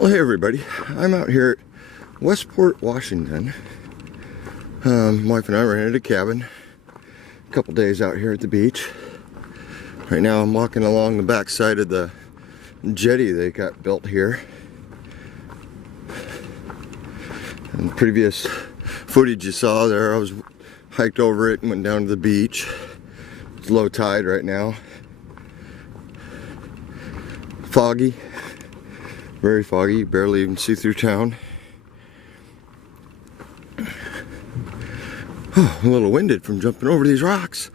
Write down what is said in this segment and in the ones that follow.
Well, hey everybody, I'm out here at Westport, Washington. Wife and I rented a cabin a couple days out here at the beach. Right now I'm walking along the back side of the jetty they got built here. And the previous footage you saw there, I was hiked over it and went down to the beach. It's low tide right now. Foggy. Very foggy, you barely even see through town. Oh, I'm a little winded from jumping over these rocks.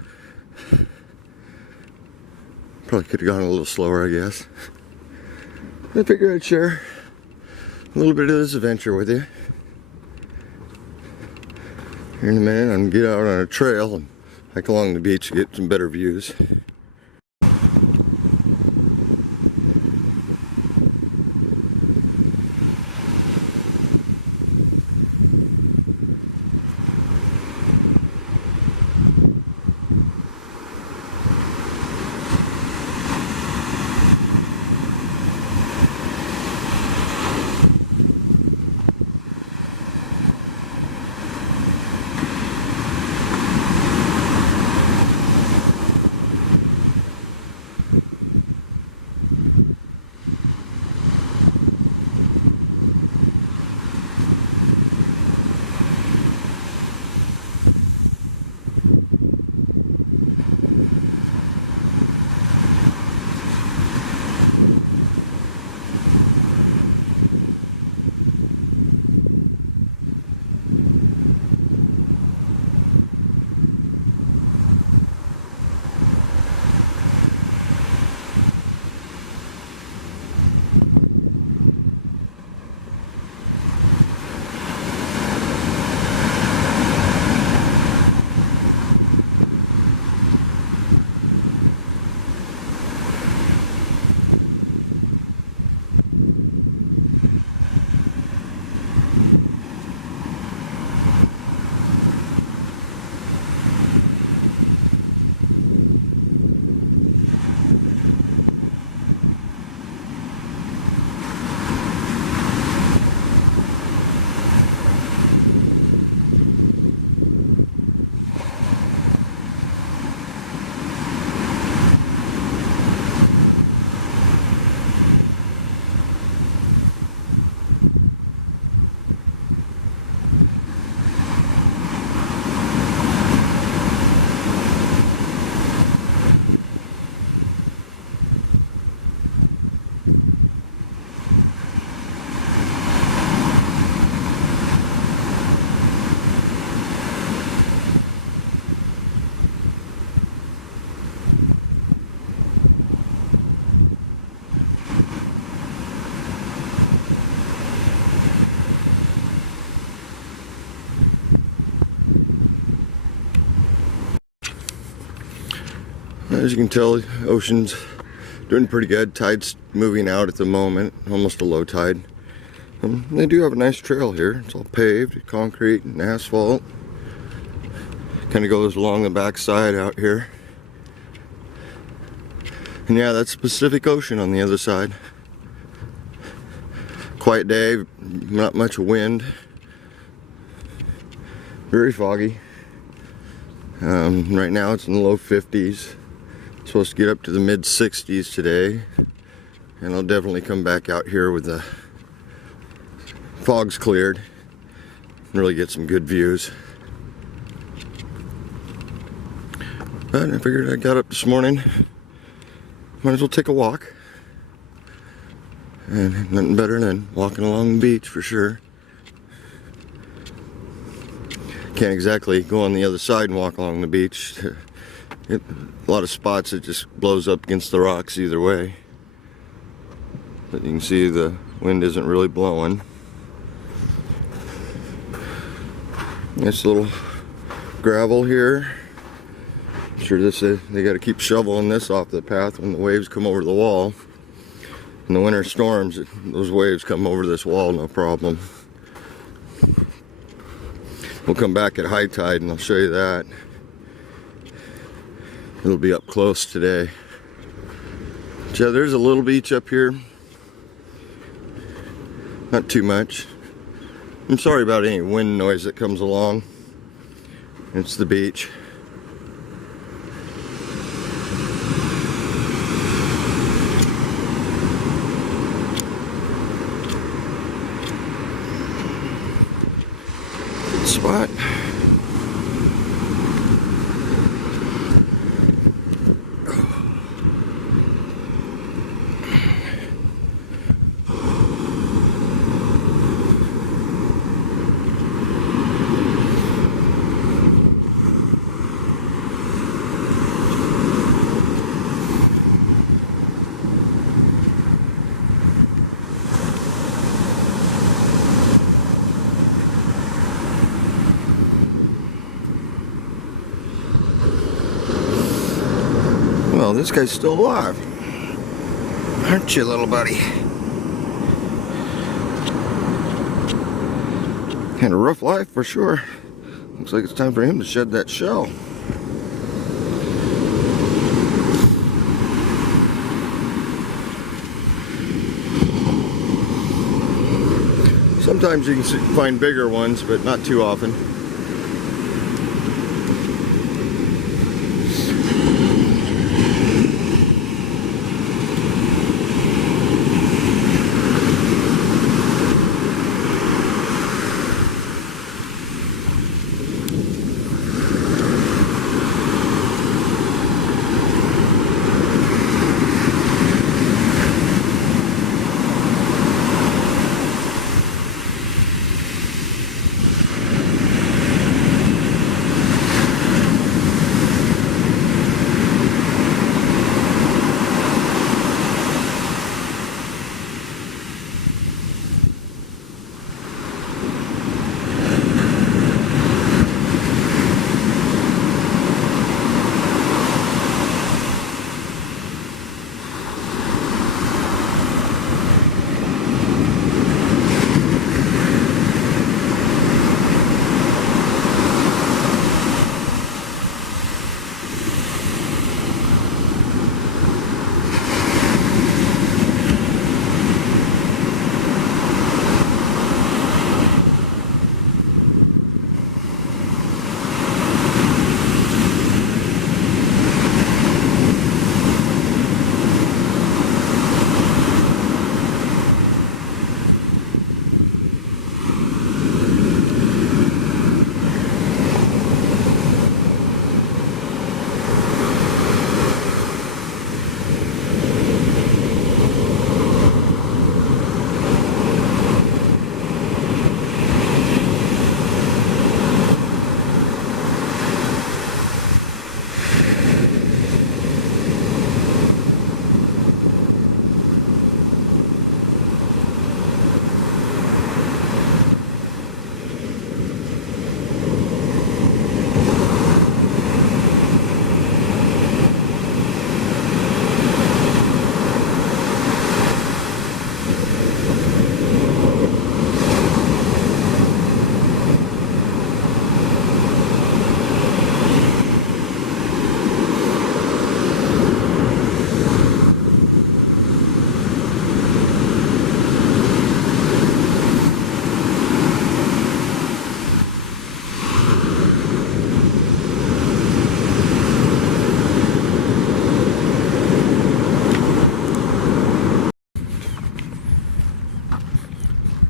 Probably could have gone a little slower, I guess. I figured I'd share a little bit of this adventure with you. Here in a minute, I'm gonna get out on a trail and hike along the beach to get some better views. As you can tell, the ocean's doing pretty good. Tide's moving out at the moment, almost a low tide. They do have a nice trail here. It's all paved, concrete and asphalt. Kind of goes along the backside out here. And yeah, that's the Pacific Ocean on the other side. Quiet day, not much wind. Very foggy. Right now it's in the low 50s. Supposed to get up to the mid 60s today, and I'll definitely come back out here with the fog's cleared and really get some good views. But I figured I got up this morning, might as well take a walk, and nothing better than walking along the beach for sure. Can't exactly go on the other side and walk along the beach. A lot of spots it just blows up against the rocks either way. But you can see the wind isn't really blowing. Nice little gravel here. I'm sure they got to keep shoveling this off the path when the waves come over the wall. In the winter storms, those waves come over this wall no problem. We'll come back at high tide and I'll show you that. It'll be up close today. Yeah, there's a little beach up here. Not too much. I'm sorry about any wind noise that comes along. It's the beach. Good spot. Well, this guy's still alive. Aren't you, little buddy? Had a rough life for sure. Looks like it's time for him to shed that shell. Sometimes you can find bigger ones, but not too often.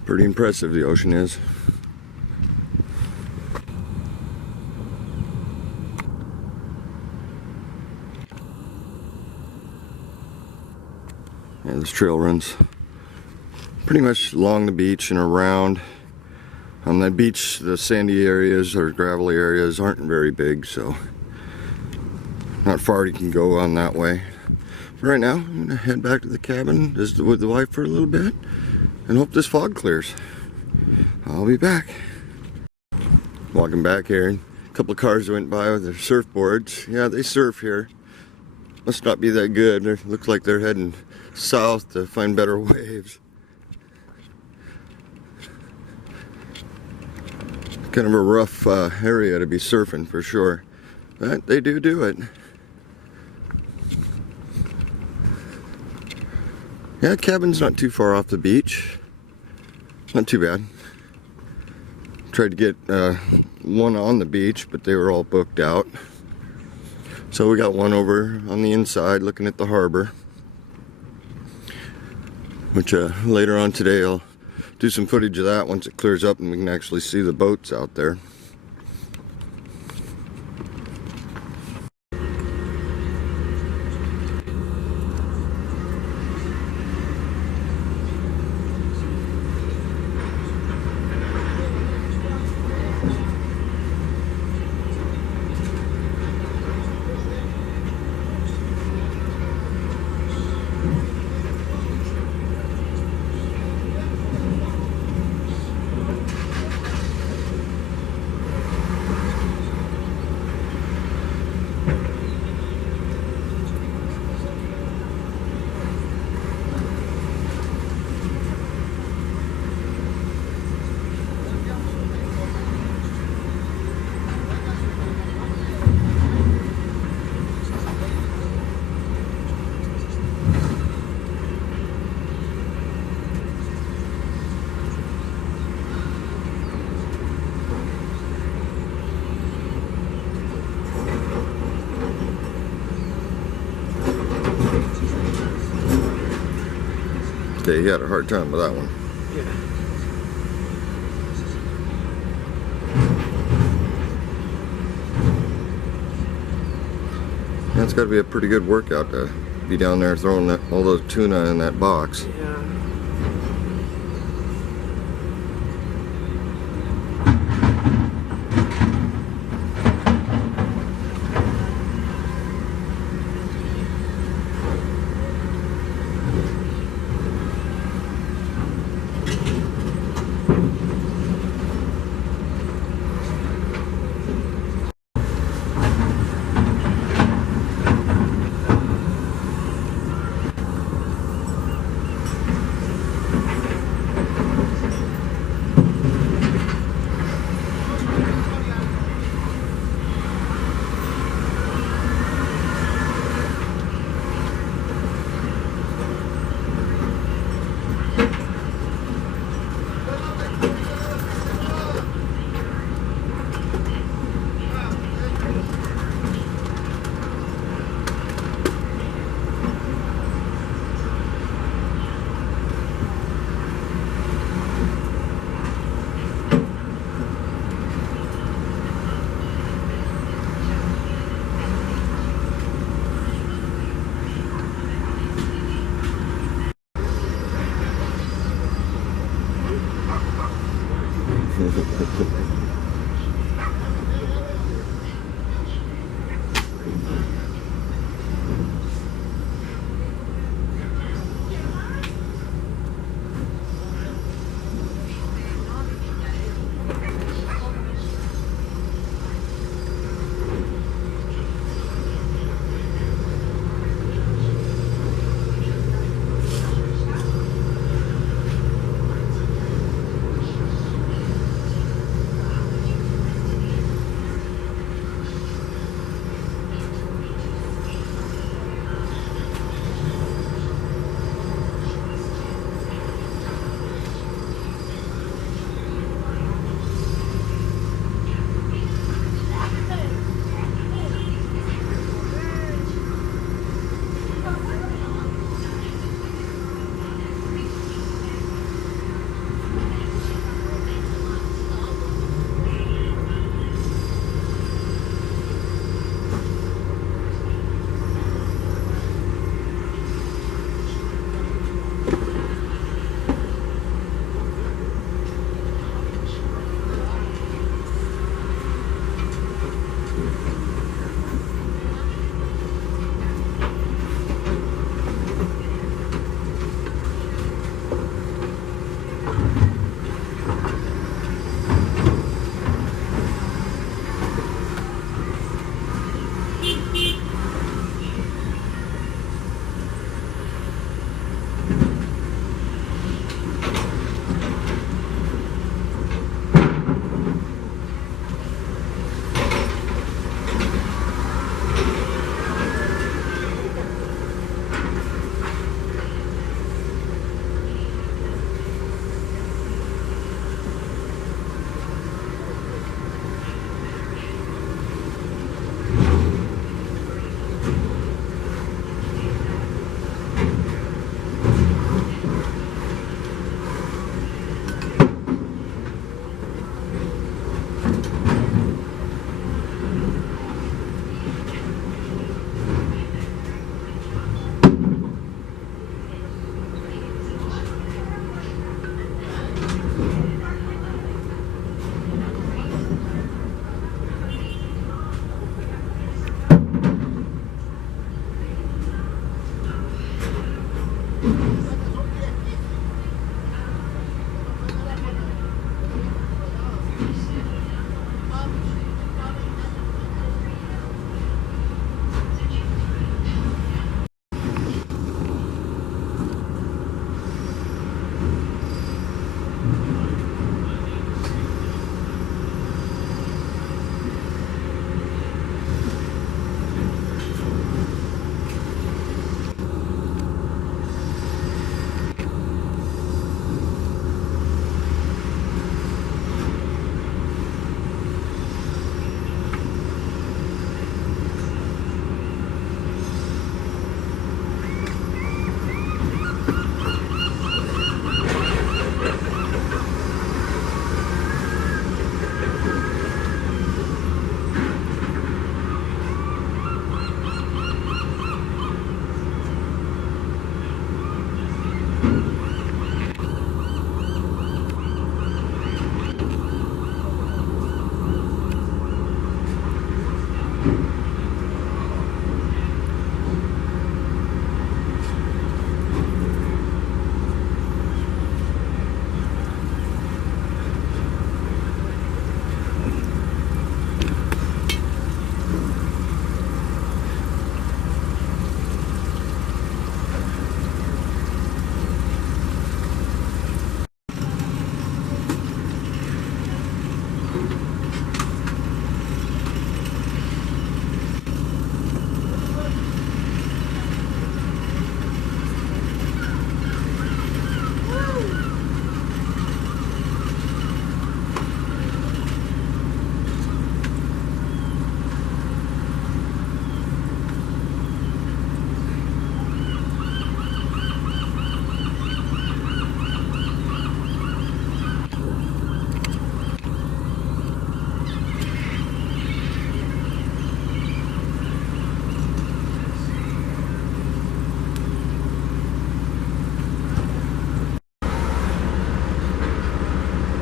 Pretty impressive, the ocean is. Yeah, this trail runs pretty much along the beach and around. On that beach, the sandy areas or gravelly areas aren't very big, so not far you can go on that way. But right now, I'm gonna head back to the cabin just with the wife for a little bit and hope this fog clears. I'll be back. Walking back here, a couple of cars went by with their surfboards. Yeah, they surf here. Must not be that good. It looks like they're heading south to find better waves. Kind of a rough area to be surfing for sure, but they do it. Yeah, cabin's not too far off the beach. Not too bad. Tried to get one on the beach, but they were all booked out. So we got one over on the inside looking at the harbor, which later on today I'll do some footage of that once it clears up and we can actually see the boats out there. Okay, you had a hard time with that one. Yeah. That's got to be a pretty good workout to be down there throwing all those tuna in that box. Yeah.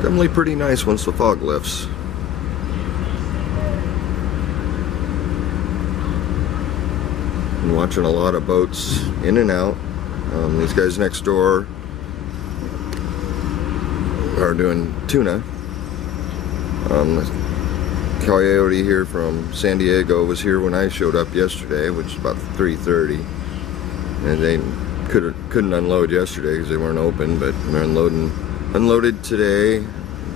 Definitely pretty nice once the fog lifts. Been watching a lot of boats in and out. These guys next door are doing tuna. Coyote here from San Diego was here when I showed up yesterday, which is about 3:30, and they couldn't unload yesterday because they weren't open, but they're unloaded today.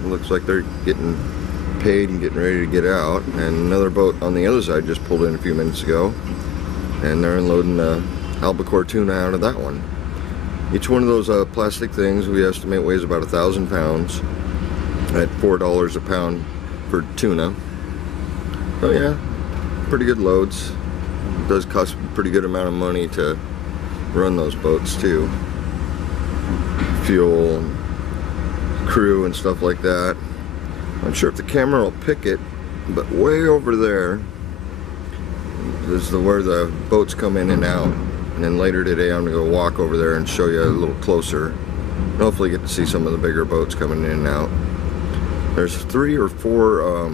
It looks like they're getting paid and getting ready to get out. And another boat on the other side just pulled in a few minutes ago, and they're unloading albacore tuna out of that one. Each one of those plastic things we estimate weighs about 1,000 pounds at $4 a pound for tuna. So yeah, pretty good loads. It does cost a pretty good amount of money to run those boats too. Fuel, crew and stuff like that. Not sure if the camera will pick it, but way over there is where the boats come in and out. And then later today I'm gonna go walk over there and show you a little closer. And hopefully get to see some of the bigger boats coming in and out. There's 3 or 4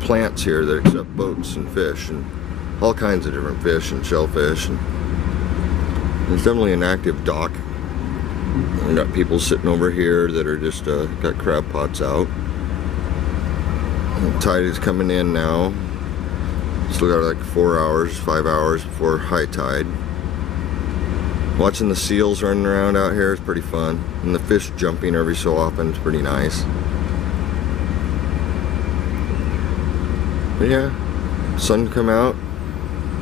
plants here that accept boats and fish and all kinds of different fish and shellfish. And there's definitely an active dock. We got people sitting over here that are just got crab pots out. The tide is coming in now. Still got like 4 hours, 5 hours before high tide. Watching the seals running around out here is pretty fun, and the fish jumping every so often is pretty nice. But yeah, sun come out,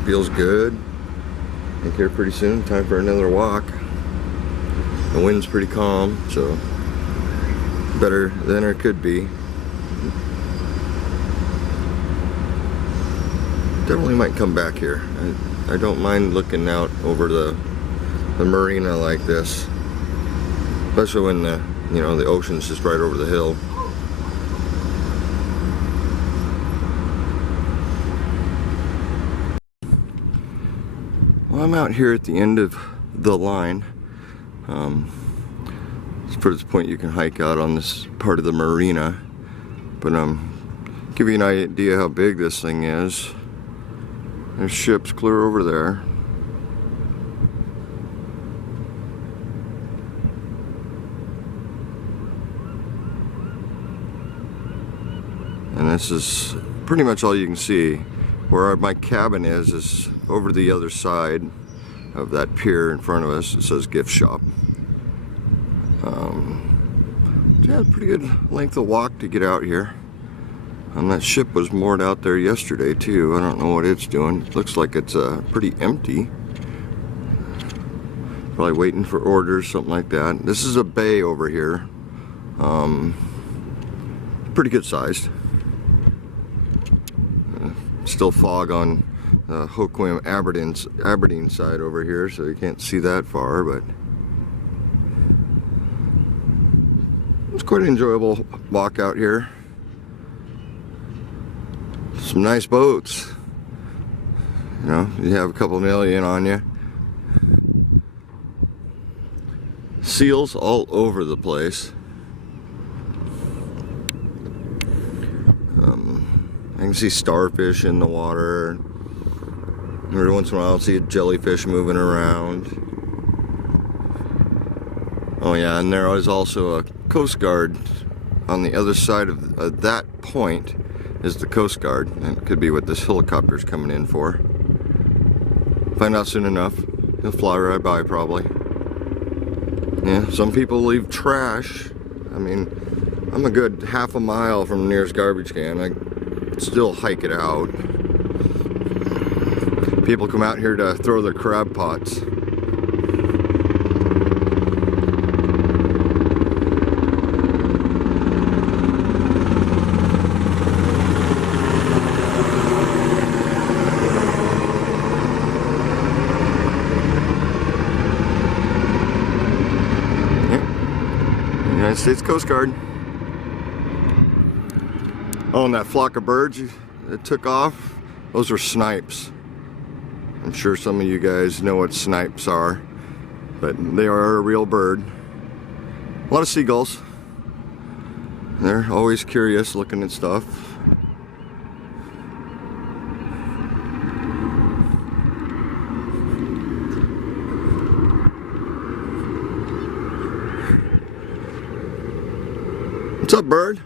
feels good. I think here pretty soon, time for another walk. The wind's pretty calm, so better than it could be. Definitely might come back here. I don't mind looking out over the marina like this, especially when the ocean's just right over the hill. Well, I'm out here at the end of the line. It's pretty the point you can hike out on this part of the marina, but give you an idea how big this thing is. There's ships clear over there. this is pretty much all you can see. Where my cabin is over the other side of that pier in front of us. It says gift shop. Yeah, pretty good length of walk to get out here. And that ship was moored out there yesterday too. I don't know what it's doing. It looks like it's pretty empty. Probably waiting for orders, something like that. This is a bay over here. Pretty good sized. Still fog on Hoquiam Aberdeen side over here, so you can't see that far, but it's quite an enjoyable walk out here. Some nice boats. You know, you have a couple million on you. Seals all over the place. I can see starfish in the water. Every once in a while I'll see a jellyfish moving around. Oh yeah, and there is also a Coast Guard on the other side of that point is the Coast Guard. And it could be what this helicopter's coming in for. Find out soon enough. He'll fly right by probably. Yeah, some people leave trash. I mean, I'm a good half a mile from the nearest garbage can. I still hike it out. People come out here to throw their crab pots. United States Coast Guard. Oh, and that flock of birds that took off, those are snipes. I'm sure some of you guys know what snipes are, but they are a real bird. A lot of seagulls. They're always curious looking at stuff. What's up, bird?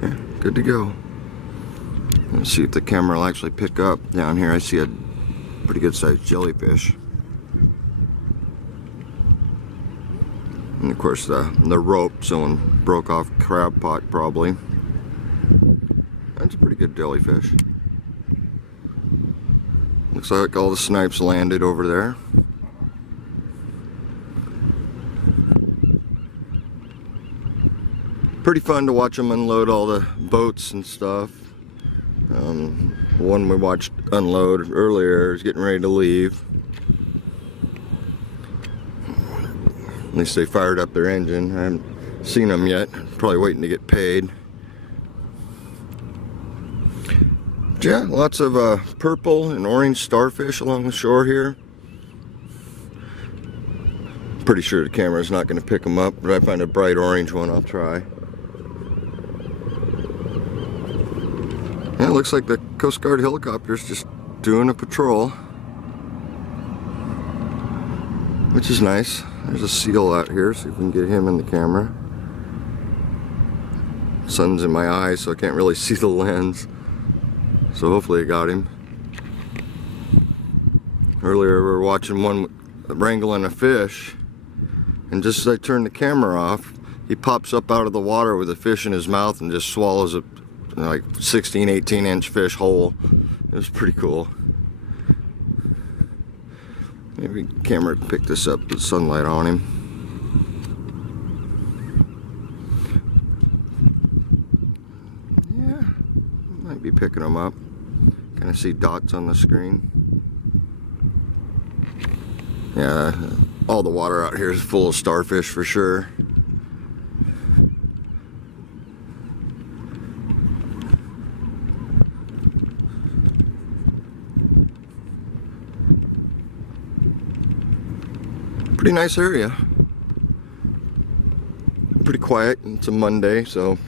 Yeah, good to go. Let's see if the camera will actually pick up. Down here I see a pretty good sized jellyfish. And of course the rope, someone broke off crab pot probably. That's a pretty good jellyfish. Looks like all the snipes landed over there. Pretty fun to watch them unload all the boats and stuff. The one we watched unload earlier is getting ready to leave. At least they fired up their engine. I haven't seen them yet. Probably waiting to get paid. Yeah, lots of purple and orange starfish along the shore here. Pretty sure the camera's not going to pick them up, but if I find a bright orange one, I'll try. Yeah, it looks like the Coast Guard helicopter's just doing a patrol, which is nice. There's a seal out here, so you can get him in the camera. Sun's in my eyes, so I can't really see the lens. So hopefully I got him. Earlier we were watching one wrangling a fish, and just as I turned the camera off, he pops up out of the water with a fish in his mouth and just swallows a like 16, 18-inch fish whole. It was pretty cool. Maybe the camera picked this up with sunlight on him. Yeah, might be picking them up. Kind of see dots on the screen. Yeah, all the water out here is full of starfish for sure. Pretty nice area. Pretty quiet. It's a Monday, so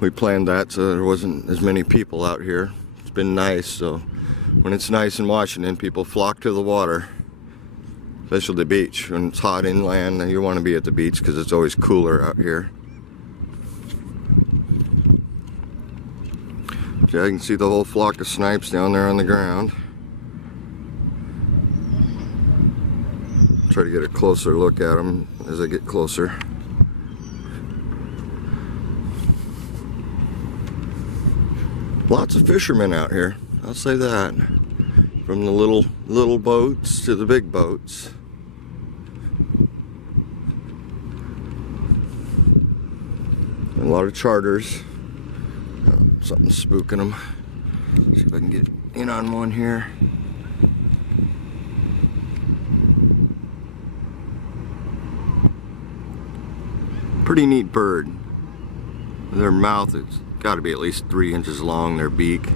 we planned that so there wasn't as many people out here. It's been nice, so when it's nice in Washington, people flock to the water, especially the beach. When it's hot inland, you want to be at the beach because it's always cooler out here. Yeah, I can see the whole flock of snipes down there on the ground. Try to get a closer look at them as I get closer. Lots of fishermen out here, I'll say that. From the little boats to the big boats. And a lot of charters. Something's spooking them. See if I can get in on one here. Pretty neat bird. Their mouth has got to be at least 3 inches long, their beak.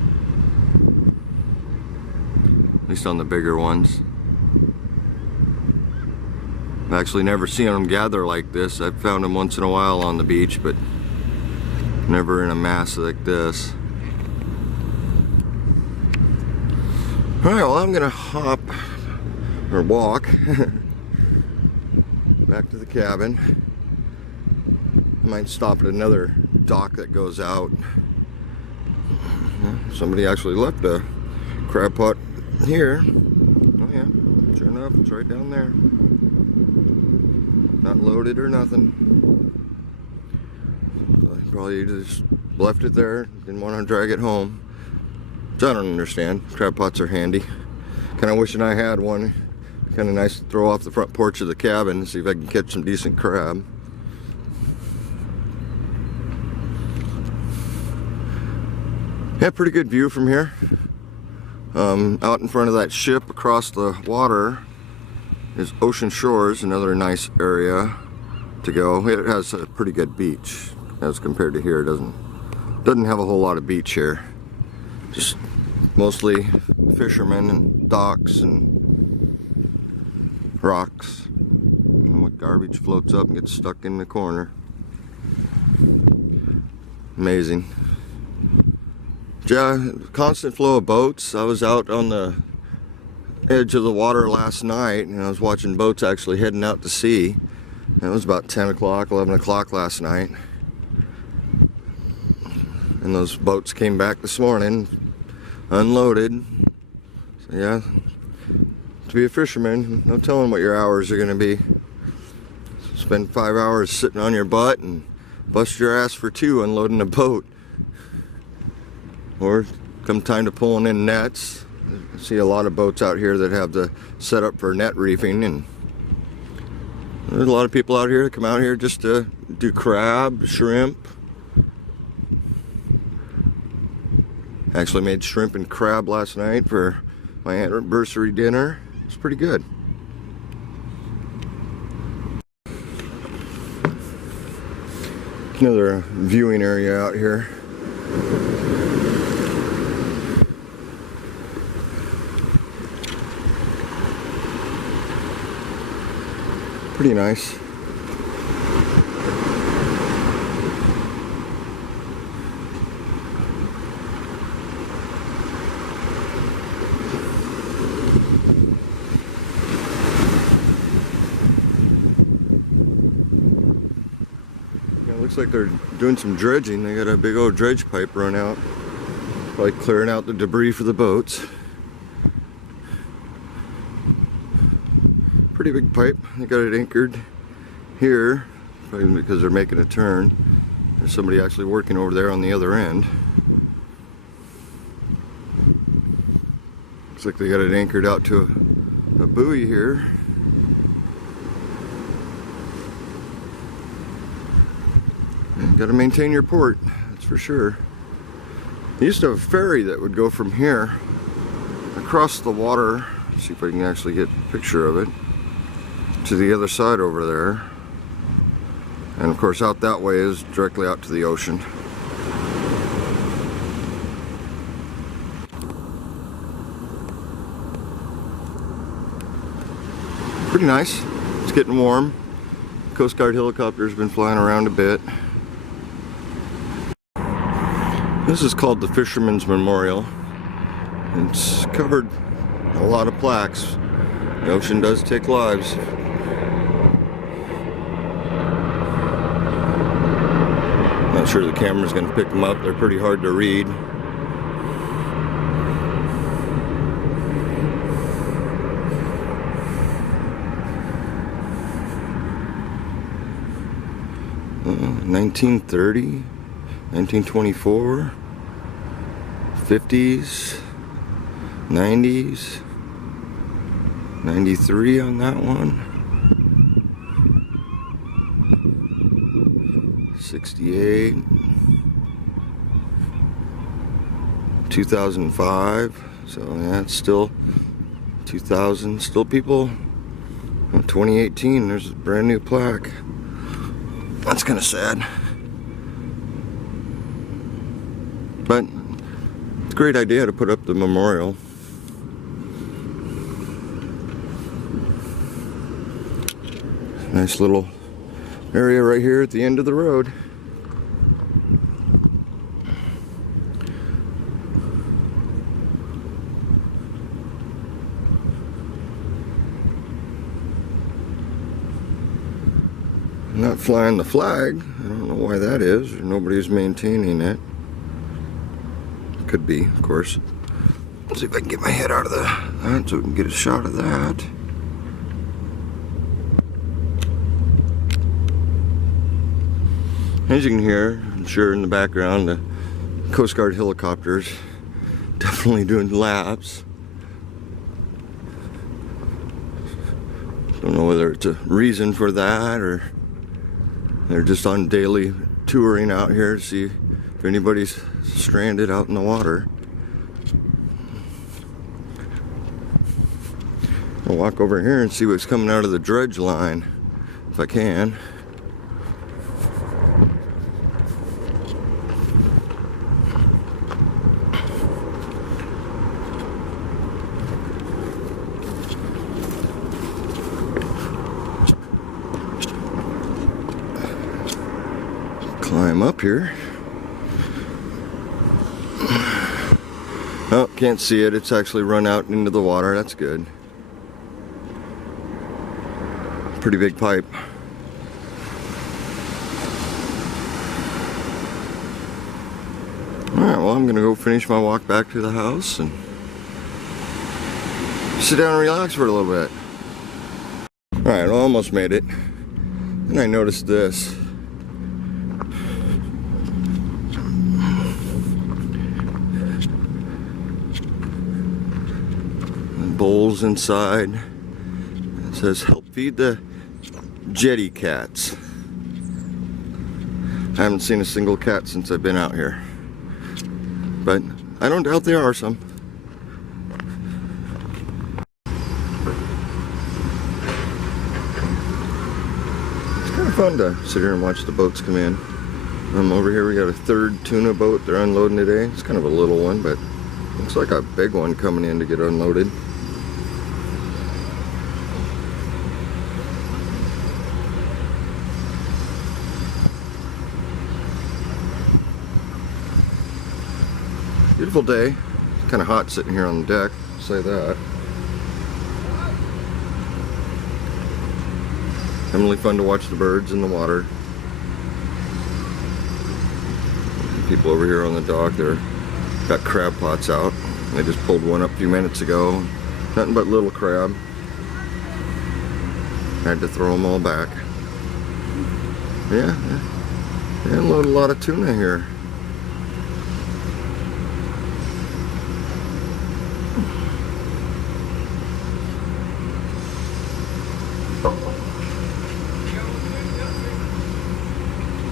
At least on the bigger ones. I've actually never seen them gather like this. I've found them once in a while on the beach, but never in a mass like this. Alright, well, I'm gonna hop or walk back to the cabin. I might stop at another dock that goes out. Somebody actually left a crab pot here. Oh yeah, sure enough, it's right down there. Not loaded or nothing. Probably just left it there, didn't want to drag it home. So I don't understand. Crab pots are handy. Kind of wishing I had one. Kind of nice to throw off the front porch of the cabin and see if I can catch some decent crab. Yeah, pretty good view from here. Out in front of that ship across the water is Ocean Shores, another nice area to go. It has a pretty good beach as compared to here. It doesn't have a whole lot of beach here. Just mostly fishermen and docks and rocks. And what garbage floats up and gets stuck in the corner. Amazing. Yeah, constant flow of boats. I was out on the edge of the water last night and I was watching boats actually heading out to sea. It was about 10 o'clock, 11 o'clock last night. And those boats came back this morning, unloaded. So yeah, to be a fisherman, no telling what your hours are gonna be. Spend 5 hours sitting on your butt and bust your ass for 2 unloading a boat. Or come time to pulling in nets. I see a lot of boats out here that have the setup for net reefing, and there's a lot of people out here that come out here just to do crab, shrimp. Actually made shrimp and crab last night for my anniversary dinner. It's pretty good. Another viewing area out here. Pretty nice. Looks like they're doing some dredging. They got a big old dredge pipe run out. Probably clearing out the debris for the boats. Pretty big pipe. They got it anchored here, probably because they're making a turn. There's somebody actually working over there on the other end. Looks like they got it anchored out to a buoy here. Got to maintain your port, that's for sure. They used to have a ferry that would go from here across the water. Let's see if I can actually get a picture of it. To the other side over there. And of course out that way is directly out to the ocean. Pretty nice. It's getting warm. Coast Guard helicopter's been flying around a bit. This is called the Fisherman's Memorial. It's covered a lot of plaques. The ocean does take lives. Not sure the camera's going to pick them up. They're pretty hard to read. 1930, 1924, 50s, 90s, 93 on that one, 68, 2005, so yeah, it's still 2000, still people. 2018, there's a brand new plaque. That's kind of sad, but it's a great idea to put up the memorial. Nice little area right here at the end of the road. Not flying the flag. I don't know why that is. Nobody's maintaining it. Could be, of course. Let's see if I can get my head out of that so we can get a shot of that. As you can hear, I'm sure in the background, the Coast Guard helicopters definitely doing laps. Don't know whether it's a reason for that or they're just on daily touring out here to see if anybody's stranded out in the water. I'll walk over here and see what's coming out of the dredge line, if I can. Climb up here. Oh, can't see it. It's actually run out into the water. That's good. Pretty big pipe. Alright, well, I'm gonna go finish my walk back to the house and sit down and relax for a little bit. Alright, well, almost made it. And I noticed this. Bowls inside. It says help feed the jetty cats. I haven't seen a single cat since I've been out here, but I don't doubt there are some. It's kind of fun to sit here and watch the boats come in. Over here we got a third tuna boat they're unloading today. It's kind of a little one, but looks like a big one coming in to get unloaded. Beautiful day. It's kind of hot sitting here on the deck, I'll say that. Heavenly fun to watch the birds in the water. People over here on the dock, they're got crab pots out. They just pulled one up a few minutes ago. Nothing but little crab. Had to throw them all back. Yeah, they unload a lot of tuna here.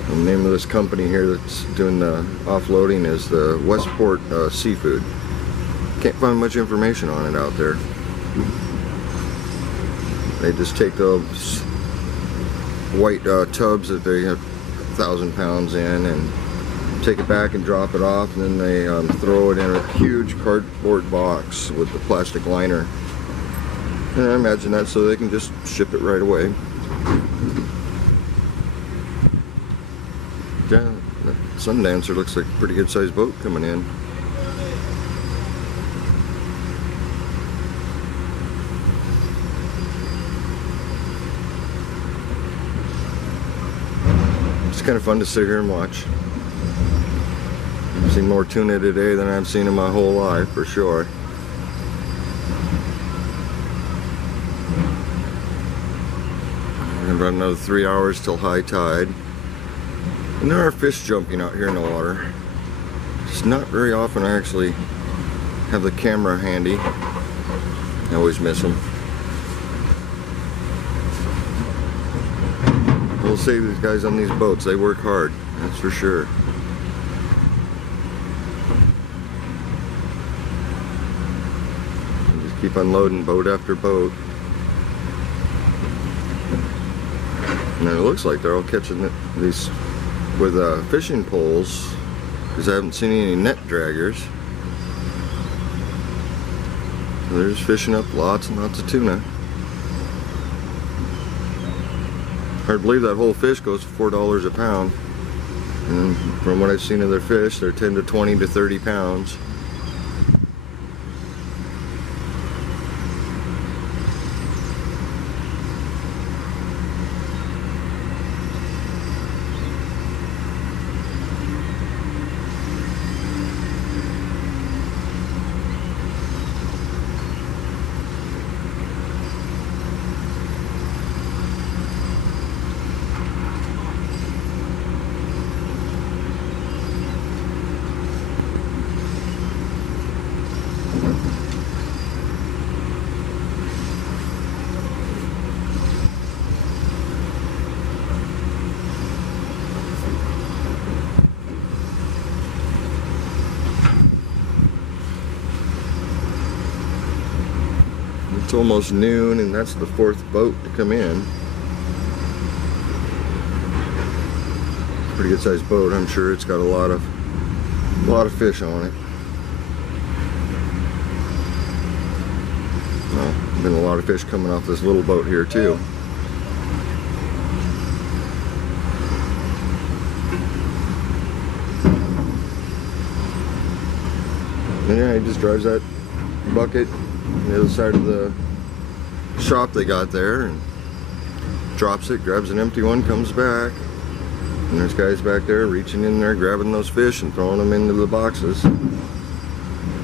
The name of this company here that's doing the offloading is the Westport Seafood. Can't find much information on it out there. They just take those white tubs that they have 1,000 pounds in and take it back and drop it off, and then they throw it in a huge cardboard box with the plastic liner. And I imagine that's so they can just ship it right away. Yeah, that Sundancer looks like a pretty good sized boat coming in. It's kind of fun to sit here and watch. I've seen more tuna today than I've seen in my whole life, for sure. About another 3 hours till high tide. And there are fish jumping out here in the water. It's not very often I actually have the camera handy. I always miss them. We'll save these guys on these boats. They work hard, that's for sure. And just keep unloading boat after boat. And it looks like they're all catching these with fishing poles, because I haven't seen any net draggers. So they're just fishing up lots and lots of tuna. Hard to believe that whole fish goes for $4 a pound. And from what I've seen of their fish, they're 10 to 20 to 30 pounds. It's almost noon, and that's the 4th boat to come in. Pretty good sized boat, I'm sure. It's got a lot of fish on it. Well, been a lot of fish coming off this little boat here too. And yeah, he just drives that bucket on the other side of the shop they got there and drops it, grabs an empty one, comes back, and there's guys back there reaching in there, grabbing those fish and throwing them into the boxes.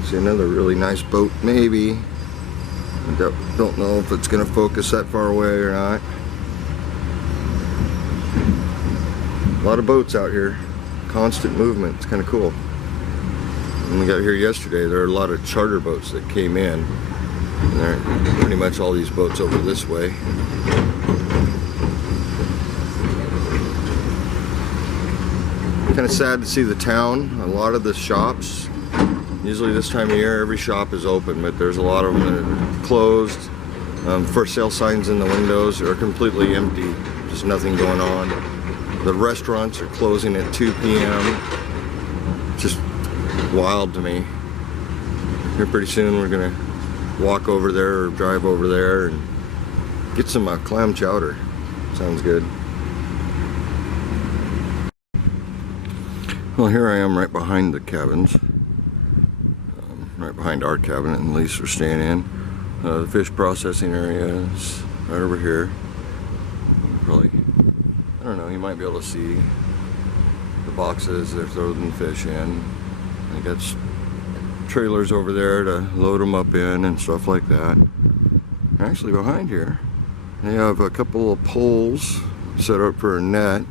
See another really nice boat, maybe. I don't know if it's going to focus that far away or not. A lot of boats out here, constant movement. It's kind of cool. When we got here yesterday, there were a lot of charter boats that came in. And there are pretty much all these boats over this way. Kind of sad to see the town. A lot of the shops, usually this time of year, every shop is open, but there's a lot of them that are closed. For sale signs in the windows are completely empty. Just nothing going on. The restaurants are closing at 2 p.m. Just wild to me. Here pretty soon we're gonna walk over there or drive over there and get some clam chowder. Sounds good. Well, here I am right behind the cabins, right behind our cabin at least we're staying in. The fish processing area is right over here. Probably, I don't know, you might be able to see the boxes they're throwing fish in. I got trailers over there to load them up in and stuff like that. Actually behind here they have a couple of poles set up for a net,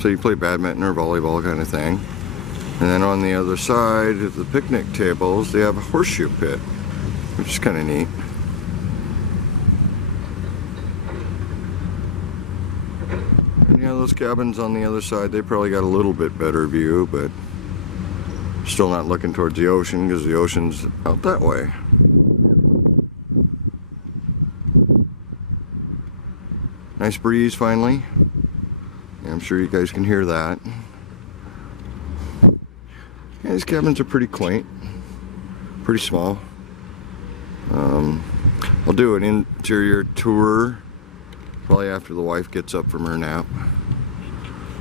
so you play badminton or volleyball kind of thing. And then on the other side of the picnic tables they have a horseshoe pit, which is kind of neat. And yeah, those cabins on the other side, they probably got a little bit better view, but still not looking towards the ocean because the ocean's out that way. Nice breeze finally. Yeah, I'm sure you guys can hear that. Yeah, these cabins are pretty quaint, pretty small. I'll do an interior tour probably after the wife gets up from her nap.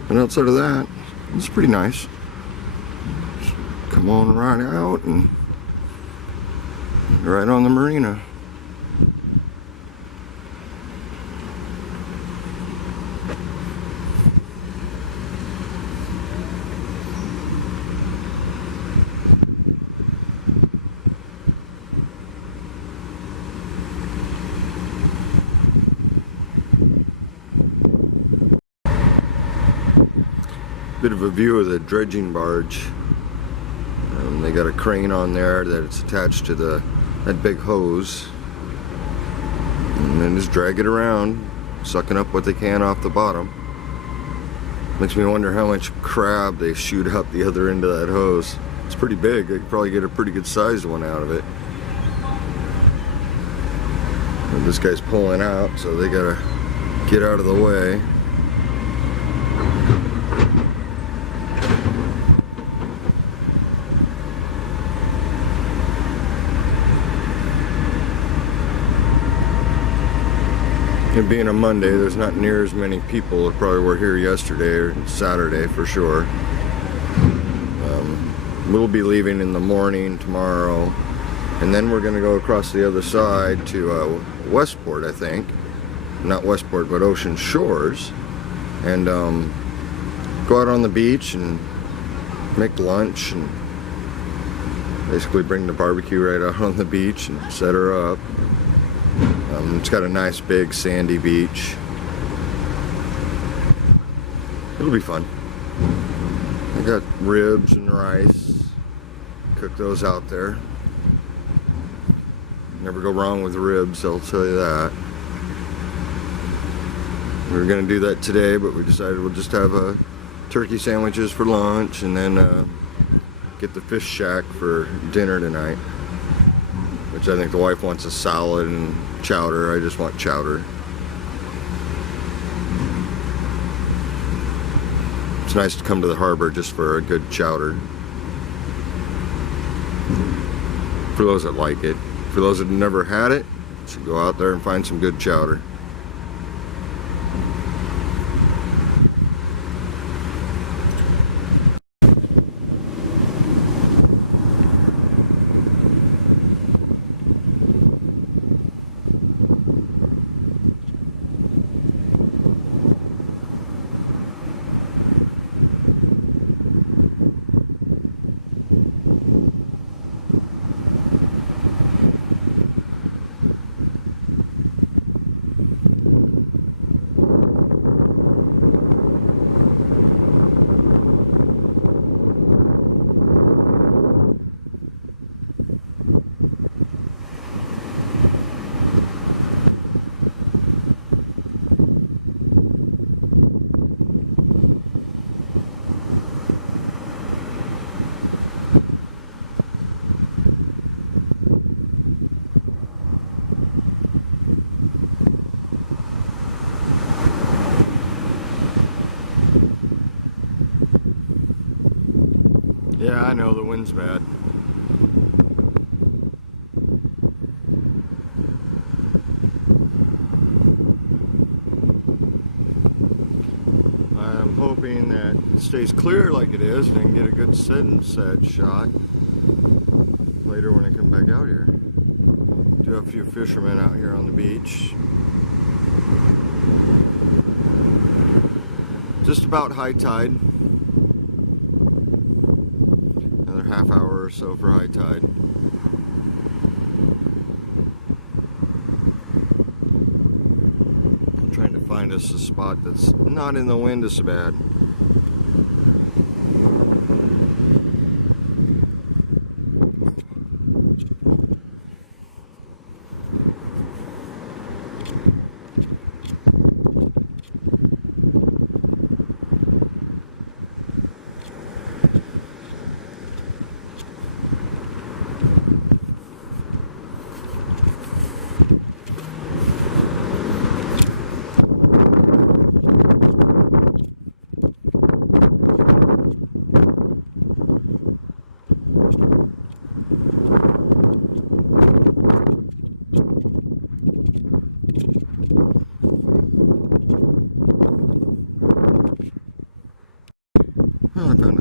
And outside of that, it's pretty nice. Come on right out and right on the marina. bit of a view of the dredging barge. They got a crane on there that it's attached to that big hose, and then just drag it around, sucking up what they can off the bottom. Makes me wonder how much crab they shoot out the other end of that hose. It's pretty big. They could probably get a pretty good sized one out of it. And this guy's pulling out, so they gotta get out of the way. It being a Monday, there's not near as many people that probably were here yesterday or Saturday for sure. We'll be leaving in the morning tomorrow, and then we're going to go across the other side to Westport, I think. Not Westport, but Ocean Shores, and go out on the beach and make lunch and basically bring the barbecue right out on the beach and set her up. It's got a nice big sandy beach. It'll be fun. I got ribs and rice. Cook those out there. Never go wrong with ribs, I'll tell you that. We were going to do that today, but we decided we'll just have turkey sandwiches for lunch and then get the fish shack for dinner tonight. Which I think the wife wants a salad and chowder. I just want chowder. It's nice to come to the harbor just for a good chowder. For those that like it. For those that have never had it, you should go out there and find some good chowder. Yeah, I know the wind's bad. I'm hoping that it stays clear like it is and I can get a good sunset shot later when I come back out here. Do have a few fishermen out here on the beach. Just about high tide. Half hour or so for high tide. I'm trying to find us a spot that's not in the wind as bad.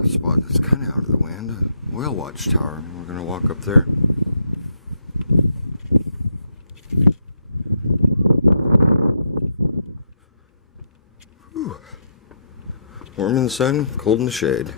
Spot that's kind of out of the wind, a whale watchtower. We're going to walk up there. Whew. Warm in the sun, cold in the shade.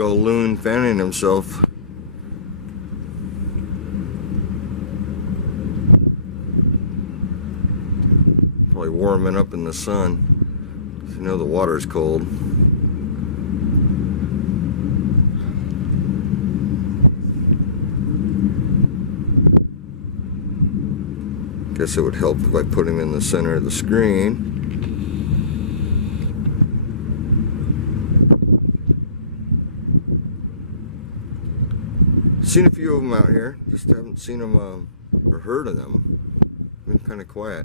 big old loon fanning himself. Probably warming up in the sun. So you know the water's cold. Guess it would help if I put him in the center of the screen. Seen a few of them out here, just haven't seen them or heard of them. Been kind of quiet.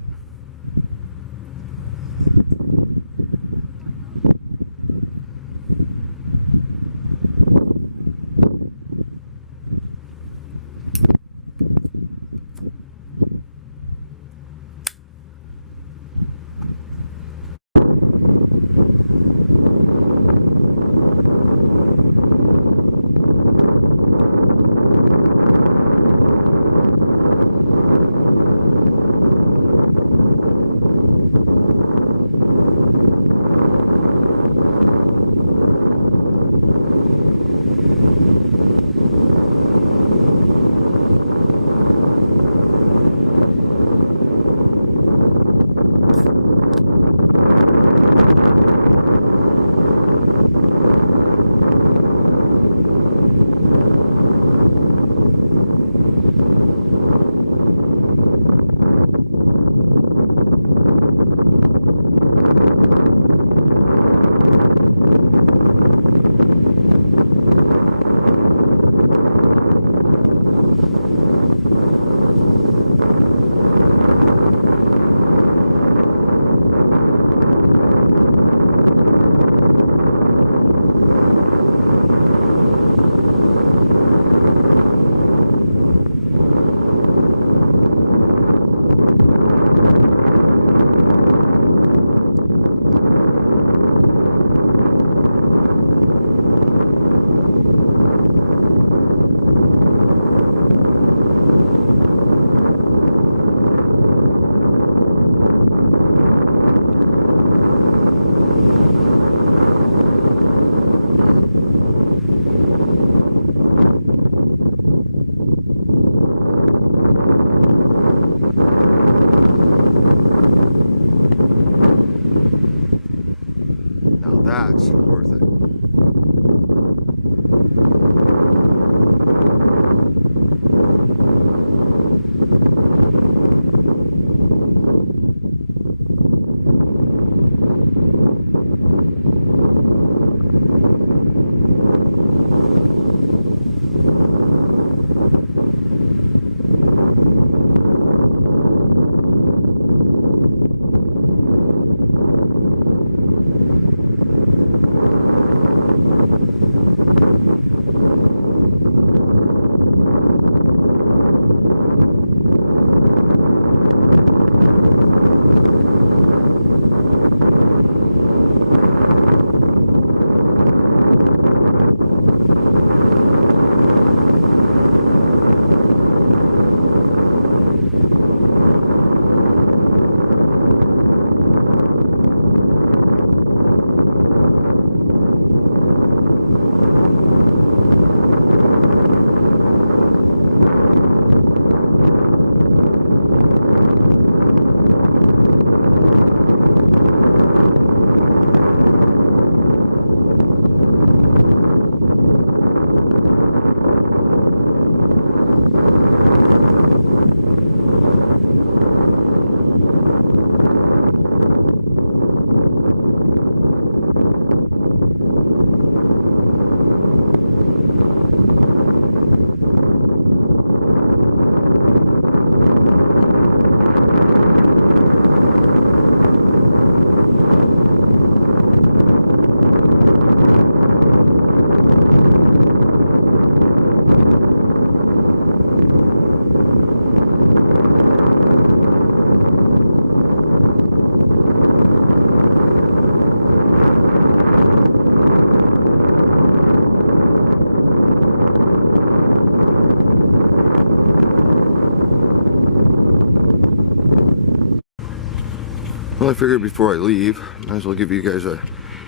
Well, I figured before I leave, might as well give you guys a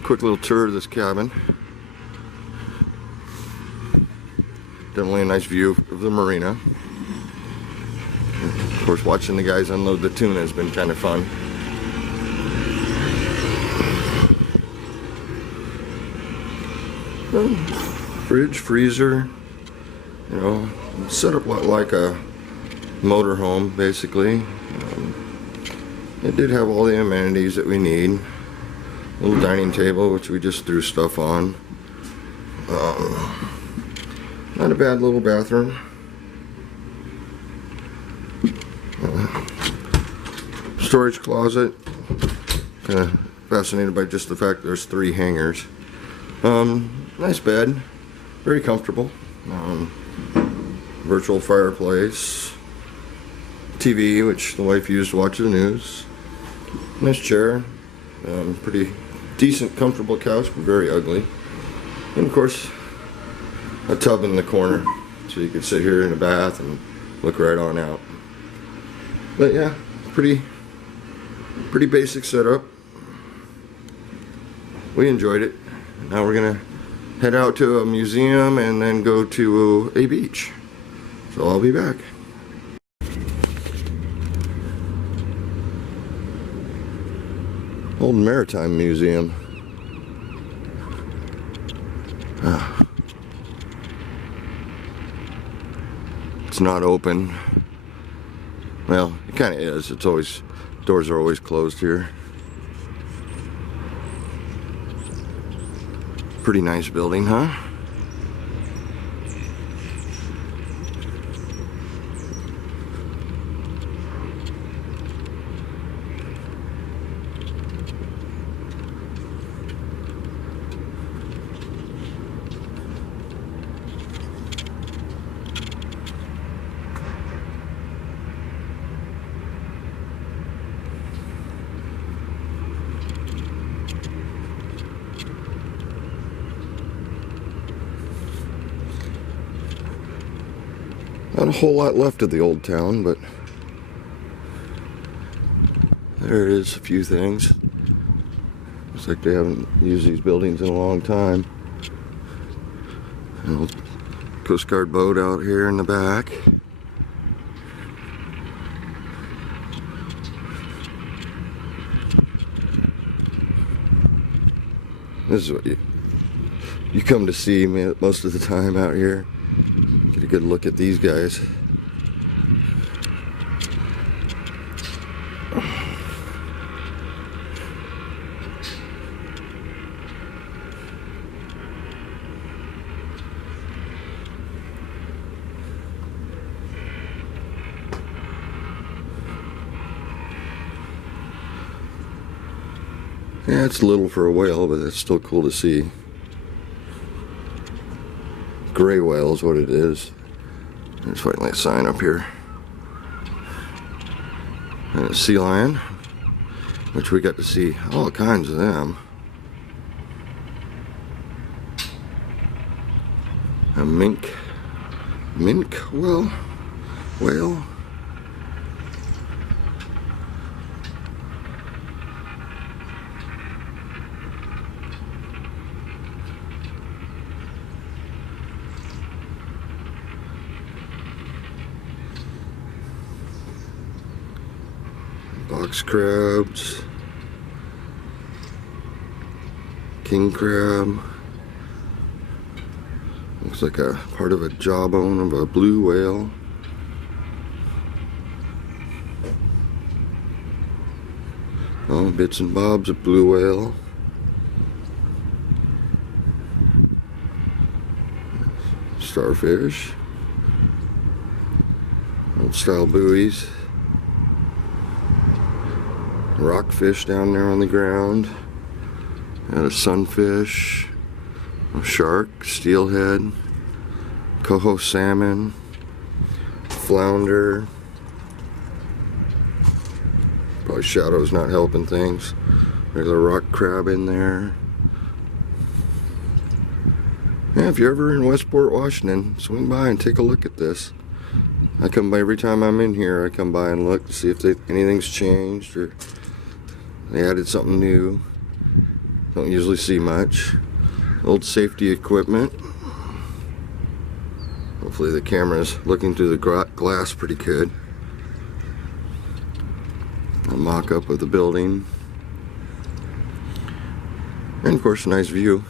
quick little tour of this cabin. Definitely a nice view of the marina. Of course, watching the guys unload the tuna has been kind of fun. Fridge, freezer, you know, set up like a motorhome basically. It did have all the amenities that we need. Little dining table, which we just threw stuff on. Not a bad little bathroom. Storage closet. Kind of fascinated by just the fact there's 3 hangers. Nice bed, very comfortable. Virtual fireplace. TV, which the wife used to watch the news. Nice chair. Pretty decent, comfortable couch, but very ugly. And of course, a tub in the corner, so you could sit here in a bath and look right on out. But yeah, pretty basic setup. We enjoyed it. Now we're gonna head out to a museum and then go to a beach. So I'll be back. Old Maritime Museum. It's not open. Well, it kind of is. It's always, doors are always closed here. Pretty nice building, huh? Not a whole lot left of the old town, but there is a few things. Looks like they haven't used these buildings in a long time. An old Coast Guard boat out here in the back. This is what you come to see most of the time out here. Get a good look at these guys. Yeah, it's little for a whale, but it's still cool to see. Gray whale is what it is. There's finally a sign up here. And a sea lion, which we got to see all kinds of them. A mink whale. Box crabs, king crab, looks like a part of a jawbone of a blue whale. Oh, bits and bobs of blue whale. Starfish, old style buoys. Rockfish down there on the ground, and a sunfish, a shark, steelhead, coho salmon, flounder. Probably shadow's not helping things. There's a rock crab in there. Yeah, if you're ever in Westport, Washington, swing by and take a look at this. I come by every time I'm in here. I come by and look to see if anything's changed or they added something new. Don't usually see much. Old safety equipment. Hopefully the camera's looking through the glass pretty good. A mock-up of the building. And of course, a nice view.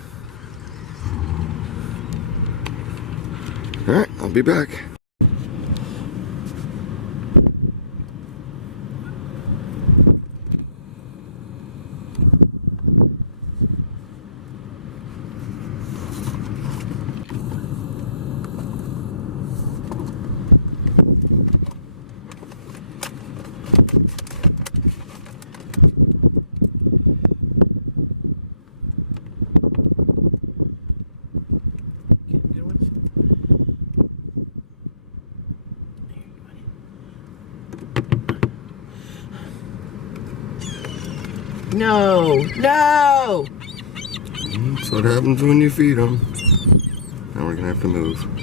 Alright, I'll be back. No, no! That's what happens when you feed them. Now we're gonna have to move.